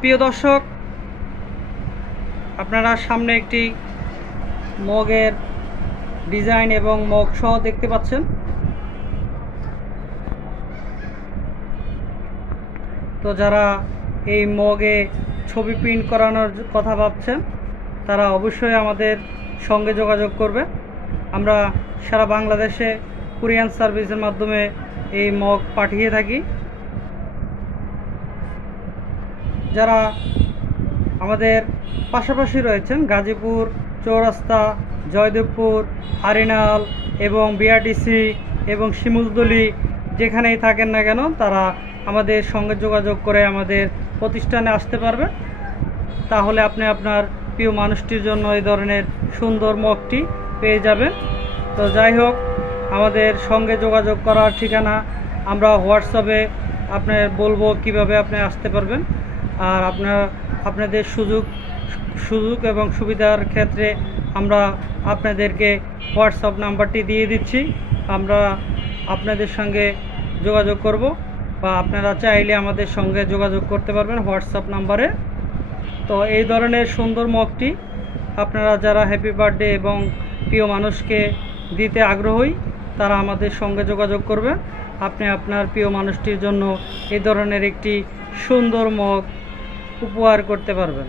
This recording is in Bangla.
প্রিয় দর্শক, আপনারা সামনে একটি মগের ডিজাইন এবং মগ সহ দেখতে পাচ্ছেন। তো যারা এই মগে ছবি প্রিন্ট করানোর কথা ভাবছেন তারা অবশ্যই আমাদের সঙ্গে যোগাযোগ করবে। আমরা সারা বাংলাদেশে কুরিয়ার সার্ভিসের মাধ্যমে এই মগ পাঠিয়ে থাকি। যারা আমাদের পাশাপাশি রয়েছেন গাজীপুর, চৌরাস্তা, জয়দেবপুর, আরিনাল এবং বিআরটিসি এবং শিমুলতলি, যেখানেই থাকেন না কেন তারা আমাদের সঙ্গে যোগাযোগ করে আমাদের প্রতিষ্ঠানে আসতে পারবে। তাহলে আপনি আপনার প্রিয় মানুষটির জন্য এই ধরনের সুন্দর মগটি পেয়ে যাবেন। তো যাই হোক, আমাদের সঙ্গে যোগাযোগ করার ঠিকানা আমরা হোয়াটসঅ্যাপে আপনার বলবো কিভাবে আপনি আসতে পারবেন। আর আপনাদের সুযোগ এবং সুবিধার ক্ষেত্রে আমরা আপনাদেরকে হোয়াটসঅ্যাপ নাম্বারটি দিয়ে দিচ্ছি। আমরা আপনাদের সঙ্গে যোগাযোগ করব, বা আপনারা চাইলে আমাদের সঙ্গে যোগাযোগ করতে পারবেন হোয়াটসঅ্যাপ নাম্বারে। তো এই ধরনের সুন্দর মগটি আপনারা যারা হ্যাপি বার্থডে এবং প্রিয় মানুষকে দিতে আগ্রহী তারা আমাদের সঙ্গে যোগাযোগ করবেন। আপনি আপনার প্রিয় মানুষটির জন্য এই ধরনের একটি সুন্দর মগ উপহার করতে পারবেন।